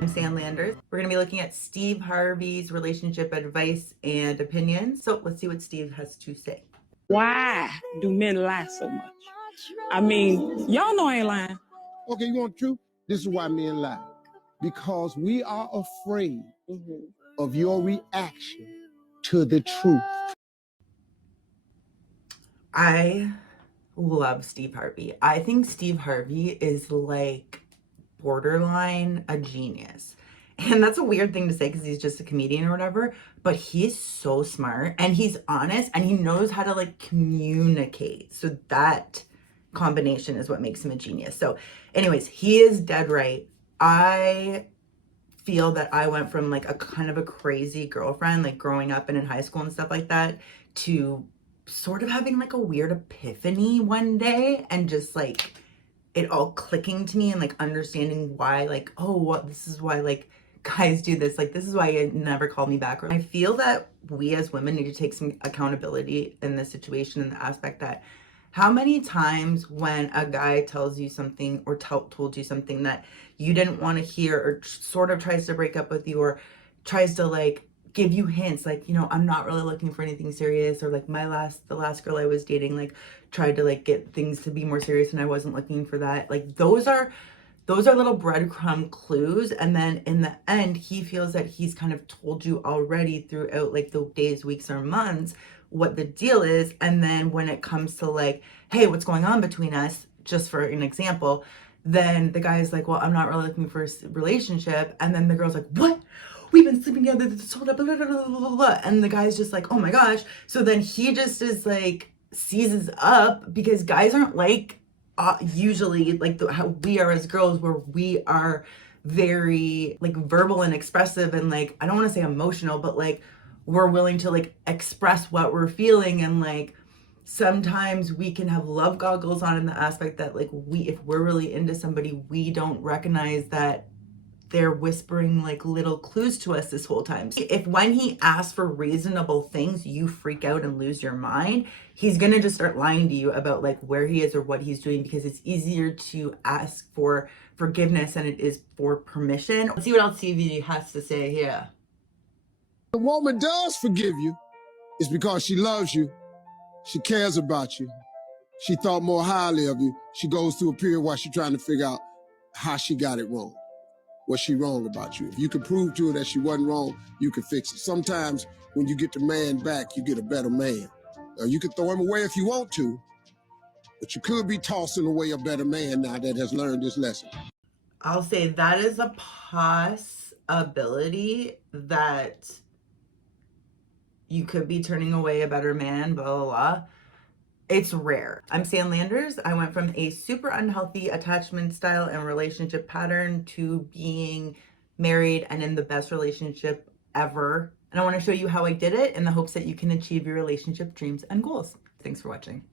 I'm Sam Landers. We're going to be looking at Steve Harvey's relationship advice and opinions. So let's see what Steve has to say. Why do men lie so much? I mean, y'all know I ain't lying. Okay, you want truth? This is why men lie. Because we are afraid of your reaction to the truth. I love Steve Harvey. I think Steve Harvey is like borderline a genius. And that's a weird thing to say because he's just a comedian or whatever, but he's so smart and he's honest and he knows how to like communicate. So that combination is what makes him a genius. So anyways, he is dead right. I feel that I went from like a kind of a crazy girlfriend, like growing up and in high school and stuff like that, to sort of having like a weird epiphany one day and just like it all clicking to me and like understanding why, like, oh, what this is why like guys do this, like this is why it never called me back. I feel that we as women need to take some accountability in this situation, in the aspect that how many times when a guy tells you something or told you something that you didn't want to hear, or sort of tries to break up with you, or tries to like give you hints like, you know, I'm not really looking for anything serious, or like the last girl I was dating like tried to like get things to be more serious and I wasn't looking for that. Like those are little breadcrumb clues, and then in the end he feels that he's kind of told you already throughout like the days, weeks, or months what the deal is. And then when it comes to like, hey, what's going on between us, just for an example, then the guy is like, well, I'm not really looking for a relationship. And then the girl's like, what? We've been sleeping together this whole time, blah, blah, blah, blah, blah, blah. And the guy's just like, oh my gosh. So then he just is like, seizes up, because guys aren't like usually like how we are as girls, where we are very like verbal and expressive and like, I don't want to say emotional, but like we're willing to like express what we're feeling. And like sometimes we can have love goggles on, in the aspect that like if we're really into somebody, we don't recognize that they're whispering like little clues to us this whole time. If when he asks for reasonable things, you freak out and lose your mind, he's gonna just start lying to you about like where he is or what he's doing, because it's easier to ask for forgiveness than it is for permission. Let's see what else TV has to say here. The woman does forgive you, it's because she loves you, she cares about you, she thought more highly of you. She goes through a period while she's trying to figure out how she got it wrong. Was she wrong about you? If you can prove to her that she wasn't wrong, you can fix it. Sometimes when you get the man back, you get a better man. You can throw him away if you want to, but you could be tossing away a better man now that has learned this lesson. I'll say that is a possibility, that you could be turning away a better man, blah, blah, blah. It's rare. I'm Sam Landers. I went from a super unhealthy attachment style and relationship pattern to being married and in the best relationship ever. And I want to show you how I did it, in the hopes that you can achieve your relationship dreams and goals. Thanks for watching.